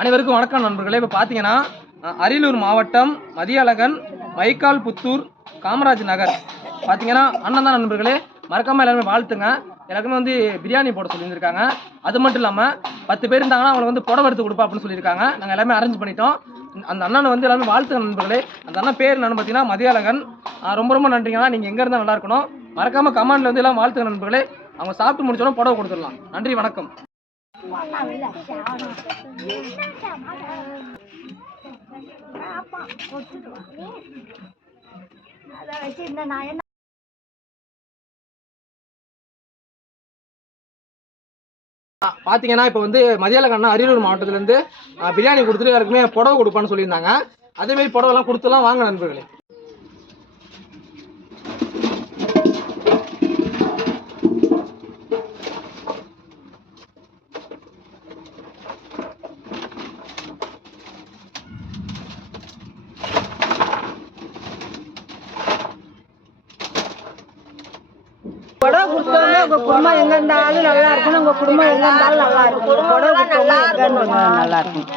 அனைவருக்கும் வணக்கம் நண்பர்களே. இப்போ பார்த்தீங்கன்னா அரியலூர் மாவட்டம் மதியழகன் மைக்கால் புத்தூர் காமராஜ் நகர். பார்த்தீங்கன்னா அண்ணன் தான் நண்பர்களே. மறக்காமல் எல்லாருமே வாழ்த்துங்க. எல்லாருக்குமே வந்து பிரியாணி போட சொல்லியிருக்காங்க அது மட்டும் இல்லாமல் பத்து பேர் இருந்தாங்கன்னா அவங்களுக்கு வந்து புடவை எடுத்து கொடுப்பா அப்படின்னு சொல்லியிருக்காங்க. நாங்கள் எல்லாமே அரேஞ்ச் பண்ணிட்டோம். அந்த அண்ணனை வந்து எல்லாமே வாழ்த்துங்க நண்பர்களே. அந்த அண்ணன் பேர் என்னன்னு பார்த்தீங்கன்னா மதியழகன். ரொம்ப ரொம்ப நன்றிங்கண்ணா நீங்கள் எங்கே இருந்தால் நல்லா இருக்கணும். மறக்காம கமெண்ட்ல வந்து எல்லாம் வாழ்த்துங்க நண்பர்களே. அவங்க சாப்பிட்டு முடிச்சோடனே புடவை கொடுத்துடலாம். நன்றி வணக்கம். அதை வச்சு இந்த நான் என்ன பார்த்தீங்கன்னா இப்போ வந்து மதியாளக்கண்ணா அரியலூர் மாவட்டத்துலேருந்து பிரியாணி கொடுத்துட்டு யாருக்குமே புடவை கொடுப்பான்னு சொல்லியிருந்தாங்க. அதேமாரி புடவைலாம் கொடுத்துலாம் வாங்க நண்பர்களே புடவை கொடுத்தவங்க உங்க குடும்பம் எங்க இருந்தாலும் நல்லா இருக்கணும் உங்க குடும்பம் எங்க இருந்தாலும் நல்லா இருக்கும். புடவை கொடுத்தவங்க எங்க நல்லா இருக்கும்.